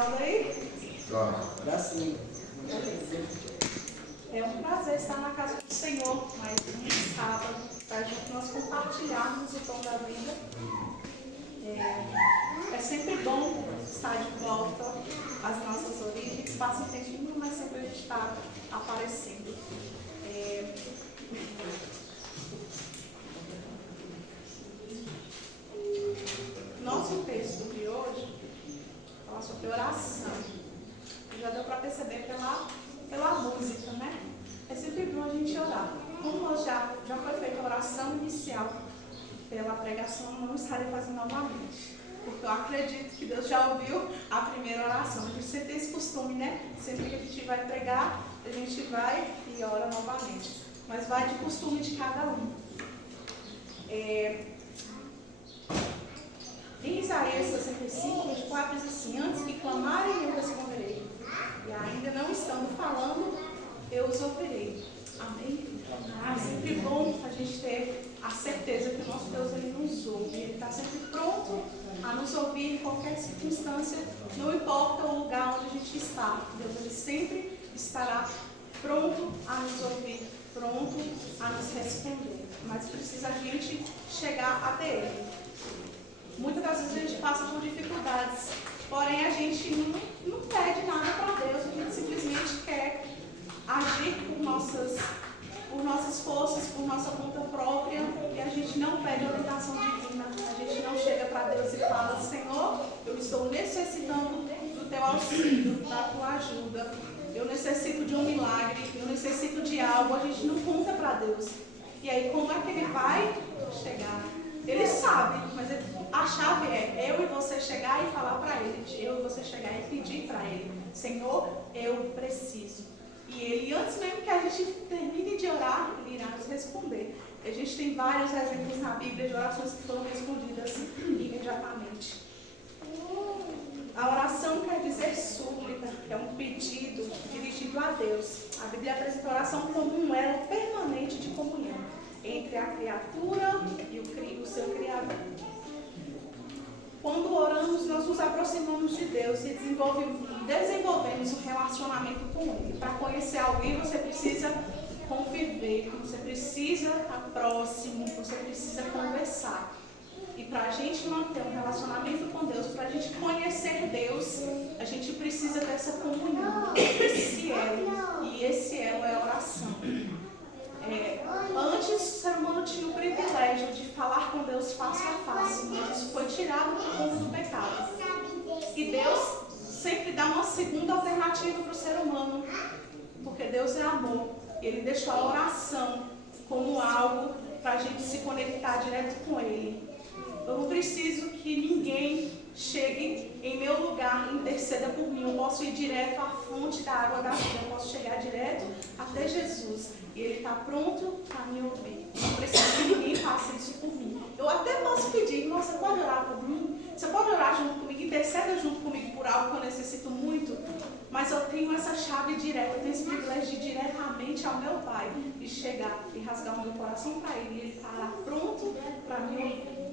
Geraldo aí? Dá sim. É um prazer estar na casa do Senhor, mais um sábado, para junto nós compartilharmos o pão da vida. É sempre bom estar de volta às nossas origens. Passa um tempinho, mas sempre a gente está aparecendo. Nosso texto de hoje fala sobre oração. Já deu para perceber pela música, né? É sempre bom a gente orar. Como nós já foi feita a oração inicial pela pregação, não estarei fazendo novamente. Porque eu acredito que Deus já ouviu a primeira oração. A gente sempre tem esse costume, né? Sempre que a gente vai pregar, a gente vai e ora novamente. Mas vai de costume de cada um. Em Isaías 65, 24 diz assim: antes que clamarem, eu responderei. E ainda não estando falando, eu os ouvirei. Amém? É sempre bom a gente ter a certeza que o nosso Deus ele nos ouve. Ele está sempre pronto a nos ouvir em qualquer circunstância, não importa o lugar onde a gente está. Deus ele sempre estará pronto a nos ouvir, pronto a nos responder. Mas precisa a gente chegar até Ele. Muitas das vezes a gente passa por dificuldades, porém a gente não pede nada para Deus, a gente simplesmente quer agir por nossas forças, por nossa conta própria, e a gente não pede orientação divina, a gente não chega para Deus e fala: Senhor, eu estou necessitando do teu auxílio, da tua ajuda, eu necessito de um milagre, eu necessito de algo. A gente não conta para Deus. E aí como é que Ele vai chegar? Ele sabe, mas a chave é eu e você chegar e falar para Ele, eu e você chegar e pedir para Ele: Senhor, eu preciso. E Ele, antes mesmo que a gente termine de orar, Ele irá nos responder. E a gente tem vários exemplos na Bíblia de orações que foram respondidas imediatamente. A oração quer dizer súplica, é um pedido dirigido a Deus. A Bíblia apresenta a oração como um elo permanente de comunhão entre a criatura e o seu Criador. Quando oramos, nós nos aproximamos de Deus e desenvolvemos um relacionamento com Ele. Para conhecer alguém, você precisa conviver, você precisa estar próximo, você precisa conversar. E para a gente manter um relacionamento com Deus, para a gente conhecer Deus, a gente precisa dessa comunhão, esse elo. E esse elo é a oração. Antes, o ser humano tinha o privilégio de falar com Deus face a face, mas isso foi tirado por conta do pecado. E Deus sempre dá uma segunda alternativa para o ser humano, porque Deus é amor. E Ele deixou a oração como algo para a gente se conectar direto com Ele. Eu não preciso que ninguém chegue em meu lugar e interceda por mim. Eu posso ir direto à fonte da água da vida. Eu posso chegar direto até Jesus. E Ele está pronto para me ouvir. Não preciso que ninguém faça isso por mim. Eu até posso pedir: irmão, você pode orar por mim? Você pode orar junto comigo? Interceda junto comigo por algo que eu necessito muito? Mas eu tenho essa chave direta, eu tenho esse privilégio de ir diretamente ao meu Pai e chegar e rasgar o meu coração para Ele. E Ele estará pronto para me ouvir.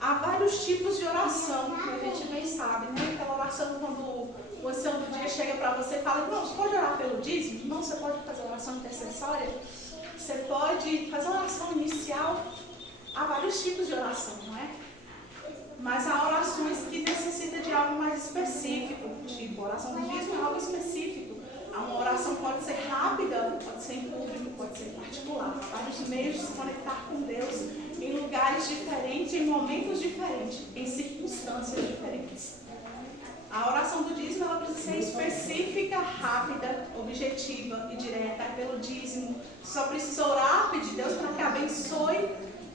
Há vários tipos de oração que a gente bem sabe, né? Aquela oração quando o ancião do dia chega para você e fala: irmão, você pode orar pelo dízimo? Irmão, você pode fazer oração intercessória? Você pode fazer oração inicial? Há vários tipos de oração, não é? Mas há orações que necessitam de algo mais específico, tipo oração do dízimo é algo específico. Uma oração pode ser rápida, pode ser em público, pode ser em particular. Há vários meios de se conectar com Deus em lugares diferentes, em momentos diferentes, em circunstâncias diferentes. A oração do dízimo ela precisa ser específica, rápida, objetiva e direta. Pelo dízimo, só precisa orar, pedir a Deus para que abençoe,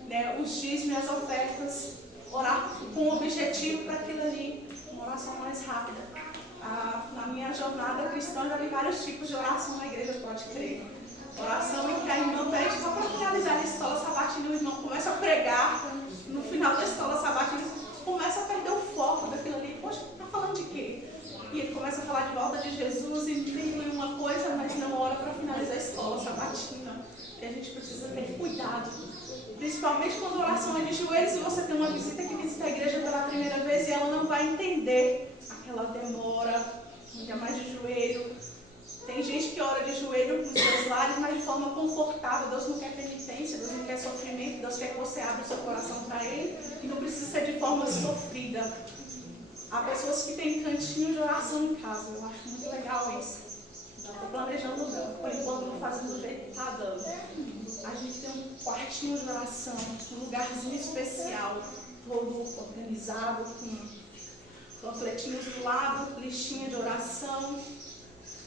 né, os dízimos e as ofertas. Orar com o objetivo para aquilo ali, uma oração mais rápida. Na minha jornada cristã, eu já vi vários tipos de oração na igreja, pode crer. Oração em que a irmã pede só para finalizar a escola sabatina, o irmão começa a pregar, no final da escola sabatina, começa a perder o foco daquilo ali. Poxa, está falando de quê? E ele começa a falar de volta de Jesus e tem uma coisa, mas não ora para finalizar a escola sabatina. E a gente precisa ter cuidado. Principalmente quando a oração é de joelhos e você tem uma visita que visita a igreja pela primeira vez e ela não vai entender aquela ela demora, ainda mais de joelho. Tem gente que ora de joelho nos seus lares, mas de forma confortável. Deus não quer penitência, Deus não quer sofrimento, Deus quer que você abra o seu coração para Ele e não precisa ser de forma sofrida. Há pessoas que têm cantinho de oração em casa, eu acho muito legal isso. Estou planejando, por enquanto não fazendo do jeito que está dando. A gente tem um quartinho de oração, um lugarzinho especial, todo organizado, com panfletinhos do lado, listinha de oração,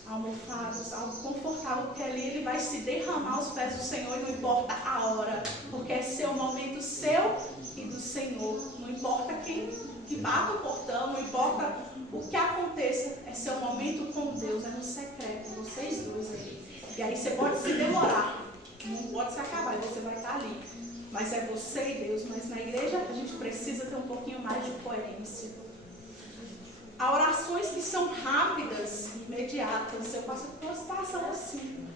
almofadas, algo confortável, porque ali ele vai se derramar aos pés do Senhor e não importa a hora, porque é seu momento, seu e do Senhor. Não importa quem que bata o portão, não importa o que aconteça, é seu momento com Deus, é no secreto, vocês dois aí. E aí você pode se demorar, não pode se acabar, você vai estar ali. Mas é você e Deus, mas na igreja a gente precisa ter um pouquinho mais de coerência. Há orações que são rápidas, imediatas. Eu passo por uma situação assim,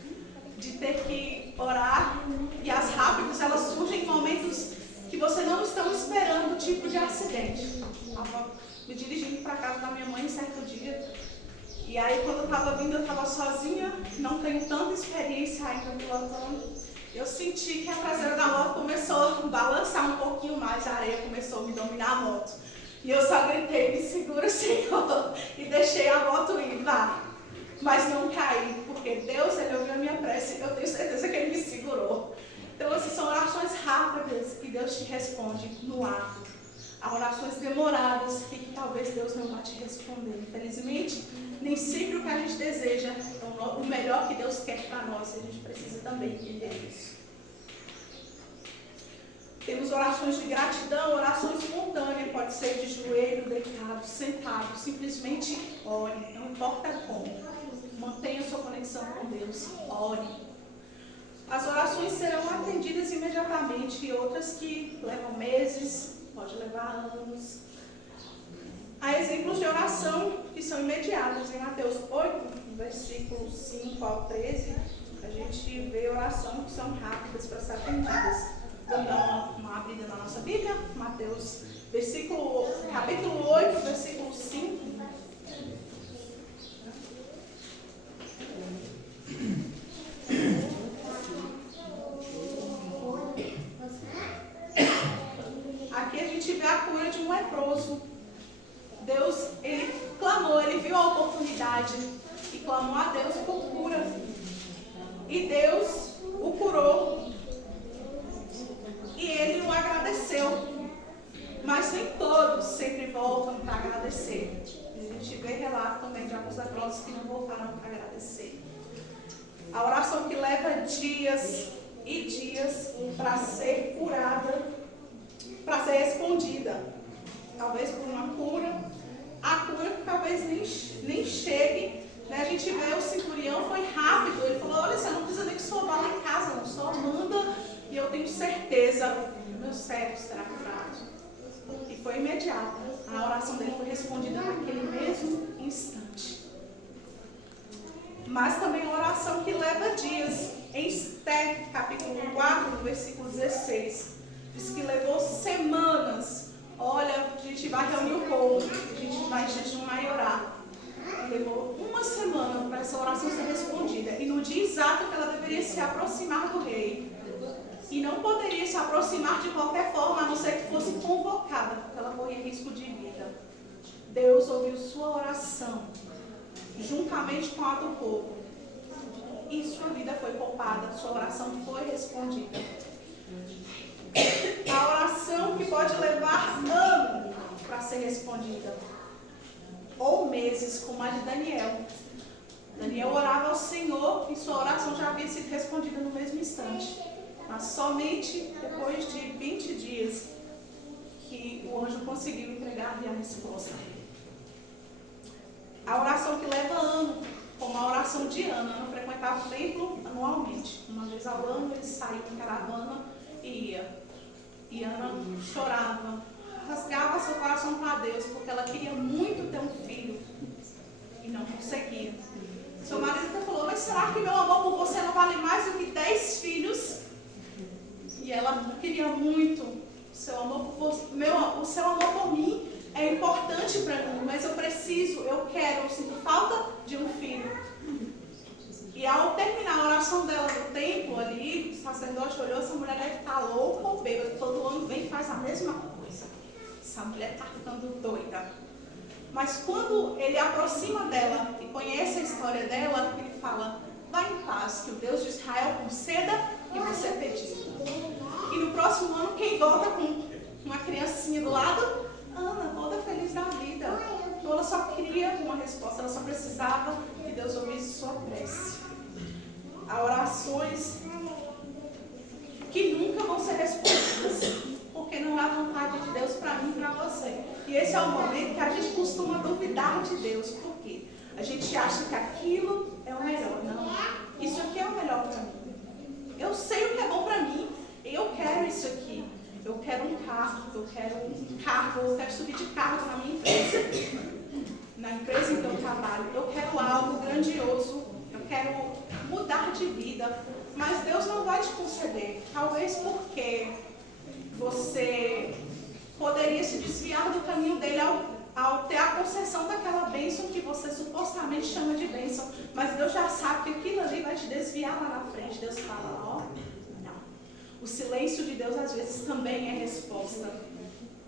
de ter que orar, e as rápidas, elas surgem em momentos que você não está esperando, tipo de acidente. Estava me dirigindo para casa da minha mãe certo dia, e aí quando eu estava vindo, eu estava sozinha, não tenho tanta experiência ainda pilotando. Eu senti que a traseira da moto começou a balançar um pouquinho mais, a areia começou a me dominar a moto. E eu só gritei, me segura, Senhor, e deixei a moto ir lá. Mas não caí, porque Deus, Ele ouviu a minha prece, eu tenho certeza que Ele me segurou. Então, essas são orações rápidas que Deus te responde no ato. Há orações demoradas que talvez Deus não vá te responder. Infelizmente, nem sempre o que a gente deseja é o melhor que Deus quer para nós. E a gente precisa também entender isso. Temos orações de gratidão, oração espontânea, pode ser de joelho, deitado, sentado, simplesmente ore, não importa como. Mantenha sua conexão com Deus, ore. As orações serão atendidas imediatamente, e outras que levam meses, pode levar anos. Há exemplos de oração que são imediatas. Em Mateus 8, versículos 5 ao 13, a gente vê orações que são rápidas para ser atendidas. Vamos dar uma abrida na nossa Bíblia, Mateus, capítulo 8, versículo 5. Aqui a gente vê a cura de um leproso. Deus, ele clamou, ele viu a oportunidade e clamou a Deus por cura. E Deus o curou. E ele o agradeceu. Mas nem todos sempre voltam para agradecer. A gente vê relato também de alguns leprosos que não voltaram para agradecer. A oração que leva dias e dias para ser curada, para ser respondida. Talvez por uma cura. A cura que talvez nem chegue. Né? A gente vê o centurião, foi rápido. Ele falou, olha, você não precisa nem que só vá lá em casa, não. Só manda e eu tenho certeza que meu servo será curado. E foi imediata. A oração dele foi respondida naquele mesmo instante. Mas também a oração que leva dias. Em Esté, capítulo 4, versículo 16, diz que levou semanas. Olha, a gente vai reunir o povo, a gente vai jejuar e orar. E levou uma semana para essa oração ser respondida. E no dia exato que ela deveria se aproximar do rei. E não poderia se aproximar de qualquer forma, a não ser que fosse convocada, porque ela corria risco de vida. Deus ouviu sua oração, juntamente com a do povo. E sua vida foi poupada, sua oração foi respondida. A oração que pode levar anos para ser respondida. Ou meses, como a de Daniel. Daniel orava ao Senhor e sua oração já havia sido respondida no mesmo instante. Mas somente depois de 20 dias que o anjo conseguiu entregar-lhe a resposta. A oração que leva ano, como a oração de Ana. Ana frequentava o templo anualmente. Uma vez ao ano ele saía em caravana e ia. E Ana chorava, rasgava seu coração para Deus, porque ela queria muito ter um filho e não conseguia. Seu marido até falou, mas será que meu amor por você não vale mais do que 10 filhos? E ela queria muito o seu amor por você. O seu amor por mim é importante para mim, mas eu oração dela no templo ali, o sacerdote olhou, essa mulher deve estar louca ou bêbada, todo ano vem e faz a mesma coisa. Essa mulher está ficando doida. Mas quando ele aproxima dela e conhece a história dela, ele fala, vá em paz, que o Deus de Israel conceda e você pediu. E no próximo ano, quem volta com uma criancinha do lado? Ana, toda feliz da vida. Ela só queria uma resposta, ela só precisava que Deus ouvisse sua prece. Há orações que nunca vão ser respondidas, porque não há vontade de Deus para mim e para você. E esse é o momento que a gente costuma duvidar de Deus. Por quê? A gente acha que aquilo é o melhor. Não, isso aqui é o melhor para mim. Eu sei o que é bom para mim. Eu quero isso aqui. Eu quero um carro, eu quero subir de cargo na minha empresa. Na empresa em que eu trabalho. Eu quero algo grandioso. Eu quero mudar de vida. Mas Deus não vai te conceder. Talvez porque você poderia se desviar do caminho dele ao ter a concessão daquela bênção que você supostamente chama de bênção. Mas Deus já sabe que aquilo ali vai te desviar lá na frente. Deus fala, ó, não. O silêncio de Deus às vezes também é resposta.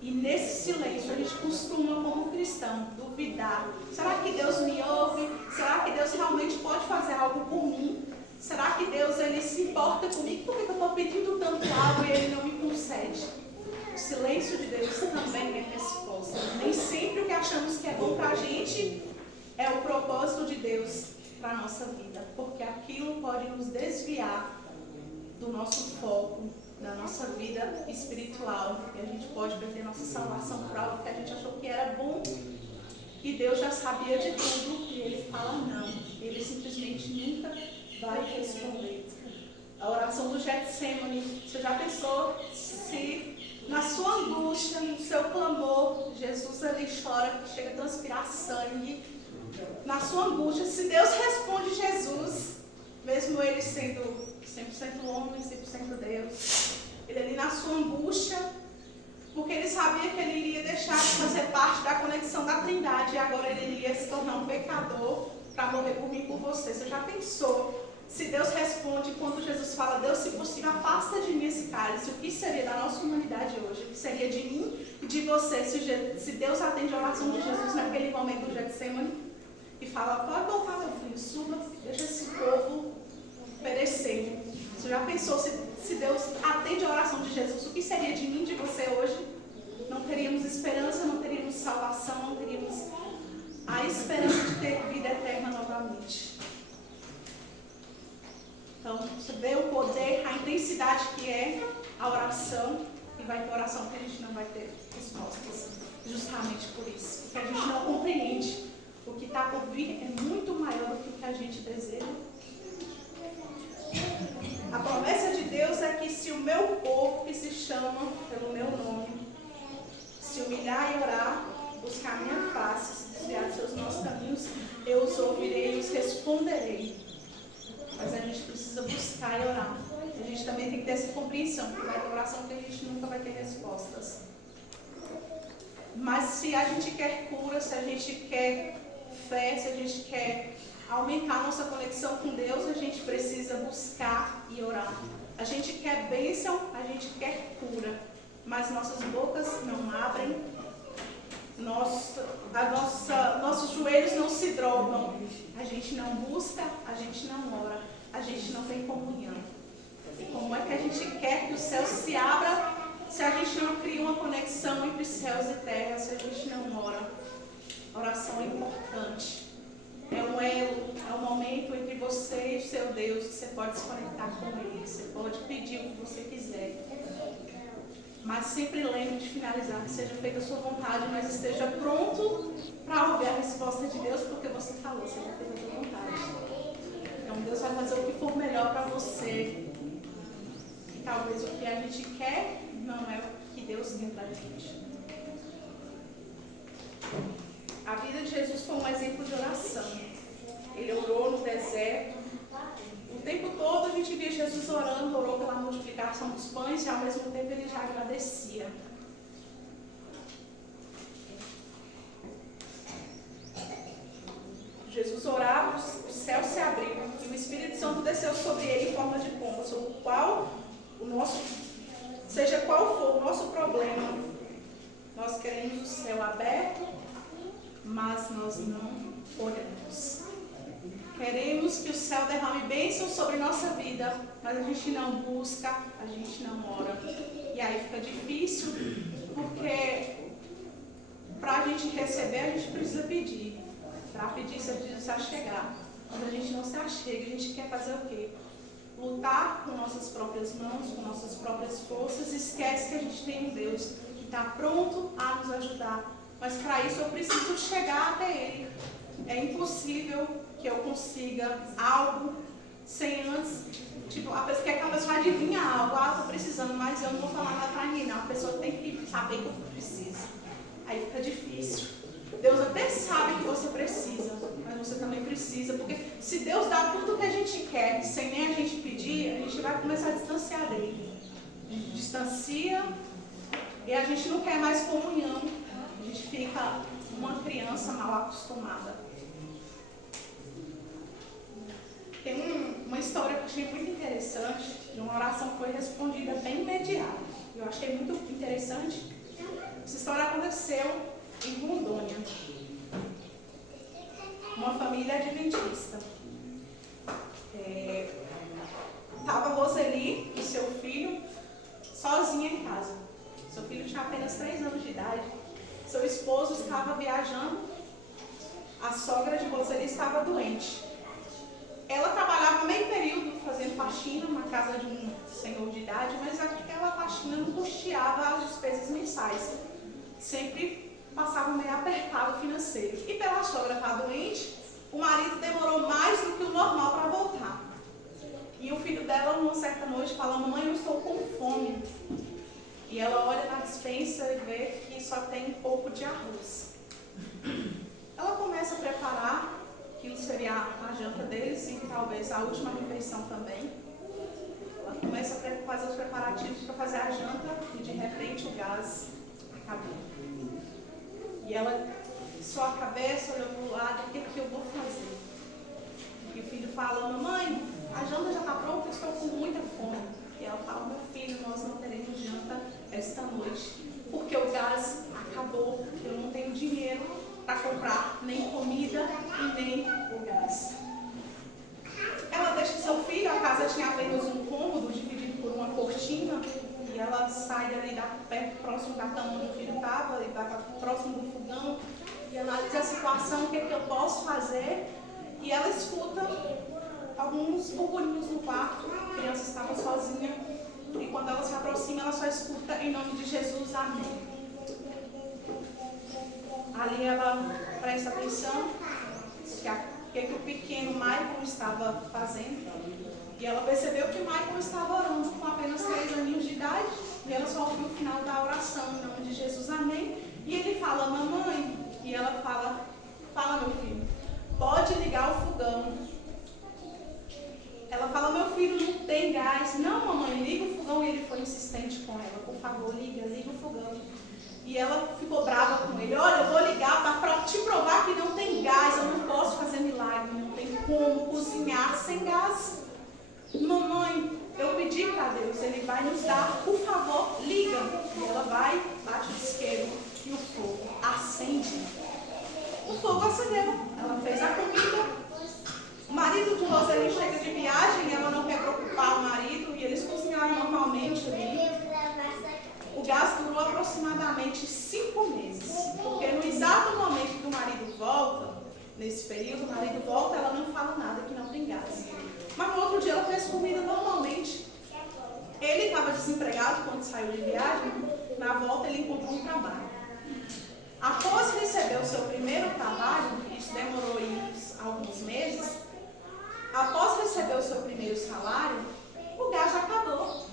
E nesse silêncio a gente costuma, como cristão, duvidar. Será que Deus me ouve? Será que Deus realmente pode fazer algo por mim? Será que Deus ele se importa comigo? Por que eu estou pedindo tanto algo e Ele não me concede? O silêncio de Deus também é resposta. Nem sempre o que achamos que é bom para a gente é o propósito de Deus para a nossa vida. Porque aquilo pode nos desviar do nosso foco, da nossa vida espiritual. E a gente pode perder nossa salvação por algo que a gente achou que era bom. E Deus já sabia de tudo. E Ele fala não. Ele simplesmente nunca vai responder. A oração do Getsemane. Você já pensou se na sua angústia, no seu clamor, Jesus ali chora, chega a transpirar sangue. Na sua angústia, se Deus responde Jesus, mesmo ele sendo 100% homem, 100% Deus, ele ali na sua angústia, porque ele sabia que ele iria deixar de fazer parte da conexão da Trindade e agora ele iria se tornar um pecador para morrer por mim e por você. Você já pensou? Se Deus responde quando Jesus fala, Deus, se possível, afasta de mim esse cálice, o que seria da nossa humanidade hoje? O que seria de mim e de você se Deus atende a oração de Jesus naquele momento do Getsemane e fala, pode voltar, meu filho, suba, deixa esse povo perecer. Você já pensou se Deus atende a oração de Jesus, o que seria de mim e de você hoje? Não teríamos esperança, não teríamos salvação, não teríamos a esperança de ter vida eterna novamente. Então, você vê o poder, a intensidade que é a oração, e vai ter oração que a gente não vai ter respostas, justamente por isso. Porque a gente não compreende. O que está por vir é muito maior do que o que a gente deseja. A promessa de Deus é que se o meu povo, que se chama pelo meu nome, se humilhar e orar, buscar a minha face, se desviar dos seus maus caminhos, eu os ouvirei e os responderei. Mas a gente precisa buscar e orar. A gente também tem que ter essa compreensão, que vai ter oração que a gente nunca vai ter respostas. Mas se a gente quer cura, se a gente quer fé, se a gente quer aumentar nossa conexão com Deus, a gente precisa buscar e orar. A gente quer bênção, a gente quer cura. Mas nossas bocas não abrem, nossos joelhos não se drogam, a gente não busca, a gente não ora, a gente não tem comunhão. E como é que a gente quer que o céu se abra se a gente não cria uma conexão entre céus e terra, se a gente não ora? A oração é importante. É um elo, é um momento entre você e o seu Deus que você pode se conectar com Ele, você pode pedir o que você quiser. Mas sempre lembre de finalizar, que seja feita a sua vontade, mas esteja pronto para ouvir a resposta de Deus, porque você falou, seja feita a sua vontade. Então Deus vai fazer o que for melhor para você. E talvez o que a gente quer não é o que Deus quer para a gente. A vida de Jesus foi um exemplo de oração. Ele orou no deserto. O tempo todo a gente via Jesus orando, orou pela multiplicação dos pães e ao mesmo tempo ele já agradecia. Jesus orava, os céu se abriu e o Espírito Santo desceu sobre ele em forma de pomba, sobre o qual seja qual for o nosso problema, nós queremos o céu aberto, mas nós não oramos. Queremos que o céu derrame bênção sobre nossa vida, mas a gente não busca, a gente não ora. E aí fica difícil, porque para a gente receber, a gente precisa pedir. Para pedir, você precisa se achegar. Quando a gente não se achega, a gente quer fazer o quê? Lutar com nossas próprias mãos, com nossas próprias forças, esquece que a gente tem um Deus que está pronto a nos ajudar. Mas para isso eu preciso chegar até Ele. É impossível que eu consiga algo sem antes, tipo, a pessoa quer que a pessoa adivinha algo, estou precisando, mas eu não vou falar nada para ninguém, não. A pessoa tem que saber que eu preciso. Aí fica difícil. Deus até sabe que você precisa, mas você também precisa, porque se Deus dá tudo o que a gente quer, sem nem a gente pedir, a gente vai começar a distanciar dele. A gente distancia e a gente não quer mais comunhão. A gente fica uma criança mal acostumada. Tem uma história que eu achei muito interessante, de uma oração que foi respondida bem imediata. Eu achei muito interessante. Essa história aconteceu em Rondônia. Uma família adventista. Estava Roseli e seu filho sozinha em casa. Seu filho tinha apenas 3 anos de idade. Seu esposo estava viajando. A sogra de Roseli estava doente. Ela trabalhava meio período fazendo faxina na casa de um senhor de idade, mas aquela faxina não custeava as despesas mensais. Sempre passava meio apertado financeiro. E pela sogra estar doente, o marido demorou mais do que o normal para voltar. E o filho dela, uma certa noite, fala: mamãe, eu estou com fome. E ela olha na despensa e vê que só tem um pouco de arroz. Ela começa a preparar, que seria a janta deles e talvez a última refeição também. Ela começa a fazer os preparativos para fazer a janta e de repente o gás acabou. E ela só a cabeça, olhou para o lado: o que eu vou fazer? E o filho fala: mamãe, a janta já está pronta, eu estou com muita fome. E ela fala: meu filho, nós não teremos janta esta noite, porque o gás acabou, eu não tenho dinheiro para comprar nem comida e nem o gás. Ela deixa seu filho, a casa tinha apenas um cômodo dividido por uma cortina, e ela sai dali perto, próximo da cama onde o filho estava, e vai próximo do fogão, e analisa a situação, o que eu posso fazer, e ela escuta alguns burburinhos no quarto. A criança estava sozinha, e quando ela se aproxima, ela só escuta: em nome de Jesus, amém. Ali ela presta atenção que o pequeno Michael estava fazendo, e ela percebeu que o Michael estava orando com apenas 3 aninhos de idade, e ela só ouviu o final da oração: em nome de Jesus, amém. E ele fala: mamãe, e ela fala meu filho, pode ligar o fogão. Ela fala: meu filho, não tem gás. Não, mamãe, liga o fogão. E ele foi insistente com ela: por favor, liga o fogão. E ela ficou brava com ele: olha, eu vou ligar para te provar que não tem gás, eu não posso fazer milagre, não tem como cozinhar sem gás. Mamãe, eu pedi para Deus, Ele vai nos dar, por favor, liga. E ela vai, bate o isqueiro e o fogo acende. O fogo acendeu, ela fez a comida. O marido de Roseli chega de viagem, ela não quer preocupar o marido, e eles cozinharam normalmente ali. O gás durou aproximadamente 5 meses, porque no exato momento que o marido volta, nesse período, o marido volta, ela não fala nada, que não tem gás. Mas no outro dia ela fez comida normalmente. Ele estava desempregado quando saiu de viagem, na volta ele encontrou um trabalho. Após receber o seu primeiro trabalho, isso demorou alguns meses, após receber o seu primeiro salário, o gás já acabou.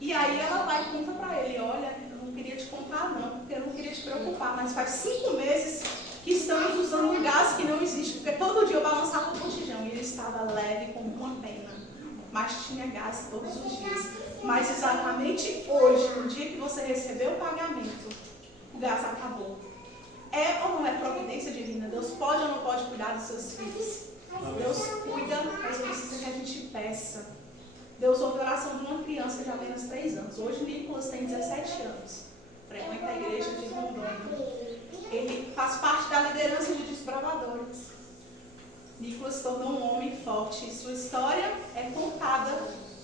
E aí ela vai e conta para ele: olha, eu não queria te contar não, porque eu não queria te preocupar, mas faz 5 meses que estamos usando um gás que não existe, porque todo dia eu balançava o botijão e ele estava leve como uma pena, mas tinha gás todos os dias. Mas exatamente hoje, no dia que você recebeu o pagamento, o gás acabou. É ou não é providência divina? Deus pode ou não pode cuidar dos seus filhos? Deus cuida, mas precisa que a gente peça. Deus ouve a oração de uma criança de apenas 3 anos. Hoje Nicolas tem 17 anos. Frequenta a igreja de Rondônia. Ele faz parte da liderança de desbravadores. Nicolas se tornou um homem forte. Sua história é contada.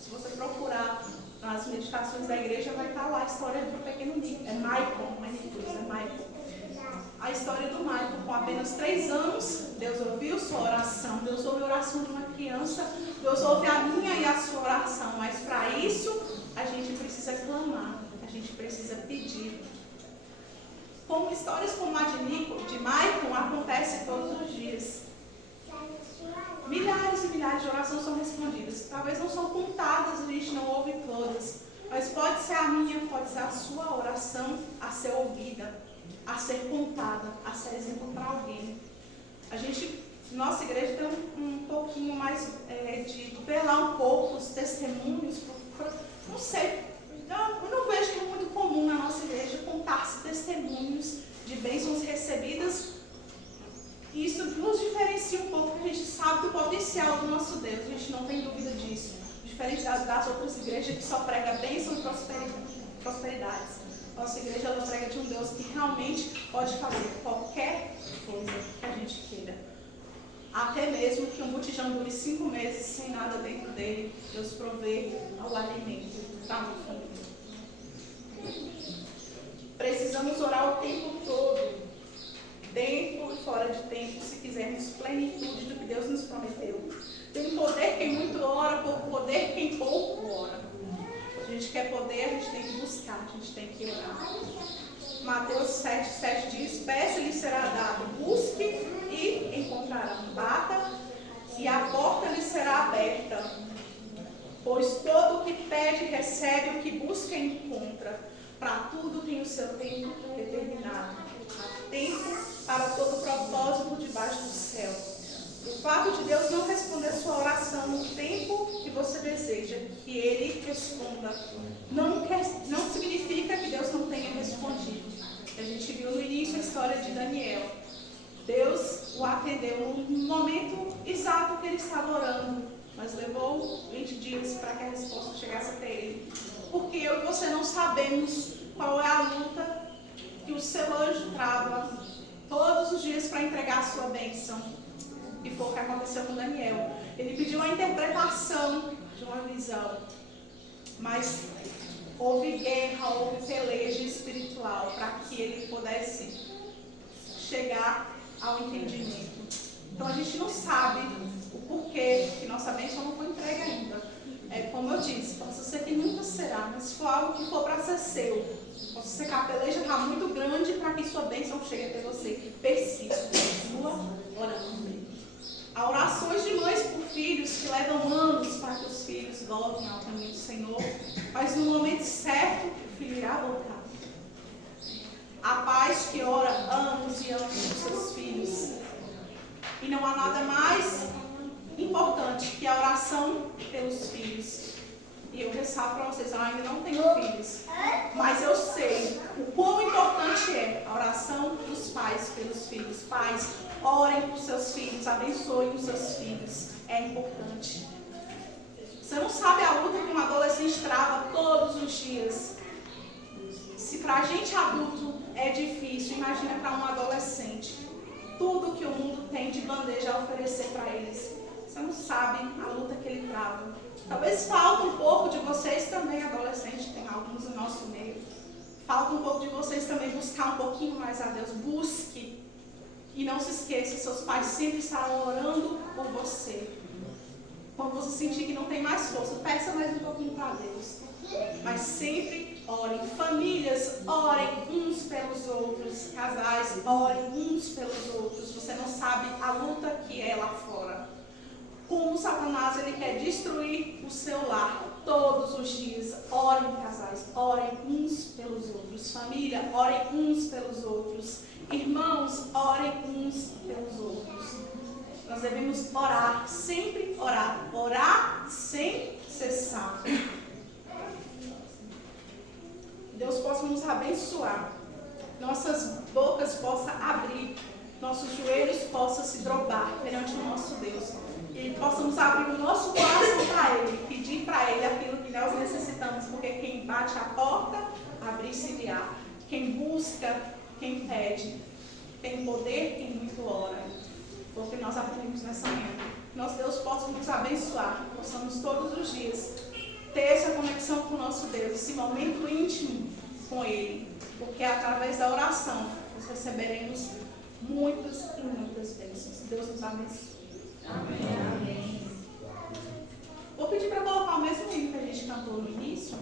Se você procurar nas meditações da igreja, vai estar lá a história do pequeno Nicolas. É Michael, não é Nicolas, é Michael. A história do Michael, com apenas 3 anos, Deus ouviu sua oração. Deus ouve a oração de uma criança. Deus ouve a minha e a sua oração. Mas para isso, a gente precisa clamar. A gente precisa pedir. Como histórias como a de Michael acontecem todos os dias. Milhares e milhares de orações são respondidas. Talvez não são contadas, a gente não ouve todas. Mas pode ser a minha, pode ser a sua oração a ser ouvida, a ser contada, a ser exemplo para alguém. A gente, nossa igreja tem um pouquinho mais de velar um pouco os testemunhos. Não sei, eu não vejo que é muito comum na nossa igreja contar-se testemunhos de bênçãos recebidas. Isso nos diferencia um pouco, porque a gente sabe do potencial do nosso Deus, a gente não tem dúvida disso. Diferente das outras igrejas que só prega bênção e prosperidades. Nossa igreja ela prega de um Deus que realmente pode fazer qualquer coisa que a gente queira. Até mesmo que um botijão dure 5 meses sem nada dentro dele, Deus provê o alimento para uma família. Precisamos orar o tempo todo. Dentro e fora de tempo, se quisermos plenitude do que Deus nos prometeu. Tem poder quem muito ora, pouco poder quem pouco ora. A gente quer poder, a gente tem que buscar, a gente tem que orar. Mateus 7,7 diz: peça e lhe será dado, busque e encontrarão, bata e a porta lhe será aberta. Pois todo o que pede recebe, o que busca encontra. Para tudo tem o seu tempo determinado. Há tempo para todo propósito debaixo do céu. O fato de Deus não responder sua oração no tempo que você deseja que Ele responda, não significa que Deus não tenha respondido. A gente viu no início a história de Daniel. Deus o atendeu no momento exato que ele estava orando, mas levou 20 dias para que a resposta chegasse até ele. Porque eu e você não sabemos qual é a luta que o seu anjo trava todos os dias para entregar a sua bênção. E foi o que aconteceu com Daniel. Ele pediu a interpretação de uma visão, mas houve guerra, houve peleja espiritual para que ele pudesse chegar ao entendimento. Então a gente não sabe o porquê que nossa bênção não foi entregue ainda. Como eu disse, pode ser que nunca será, mas se for algo que for para ser seu, pode ser que a peleja está muito grande para que sua bênção chegue até você. Persista, continua orando. Há orações de mães por filhos que levam anos para que os filhos voltem ao caminho do Senhor, mas no momento certo o filho irá voltar. Há pais que oram anos e anos por seus filhos, e não há nada mais importante que a oração pelos filhos. E eu ressalto para vocês, eu ainda não tenho filhos, mas eu sei o quão importante é a oração dos pais pelos filhos. Pais, orem por seus filhos, abençoem os seus filhos, é importante. Você não sabe a luta que um adolescente trava todos os dias. Se para a gente adulto é difícil, imagina para um adolescente. Tudo que o mundo tem de bandeja a oferecer para eles. Você não sabe a luta que ele trava. Talvez falta um pouco de vocês também, adolescentes, tem alguns no nosso meio. Falta um pouco de vocês também buscar um pouquinho mais a Deus. Busque. E não se esqueça, seus pais sempre estarão orando por você. Quando você sentir que não tem mais força, peça mais um pouquinho para Deus. Mas sempre orem. Famílias, orem uns pelos outros. Casais, orem uns pelos outros. Você não sabe a luta que é lá fora. Como Satanás ele quer destruir o seu lar todos os dias. Orem, casais, orem uns pelos outros. Família, orem uns pelos outros. Irmãos, orem uns pelos outros. Nós devemos orar, sempre orar. Orar sem cessar. Deus possa nos abençoar. Nossas bocas possam abrir nossos joelhos possam se dobrar perante o nosso Deus. E possamos abrir o nosso coração para Ele, pedir para Ele aquilo que nós necessitamos, porque quem bate a porta, abrir-se-á. Quem busca, quem pede, tem poder, quem muito ora. Foi o que nós aprendemos nessa manhã. Nosso Deus possa nos abençoar, que possamos todos os dias ter essa conexão com o nosso Deus, esse momento íntimo com Ele, porque através da oração nós receberemos muitas e muitas bênçãos. Deus nos abençoe. Amém. Vou pedir para colocar o mesmo hino que a gente cantou no início,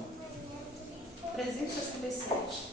367.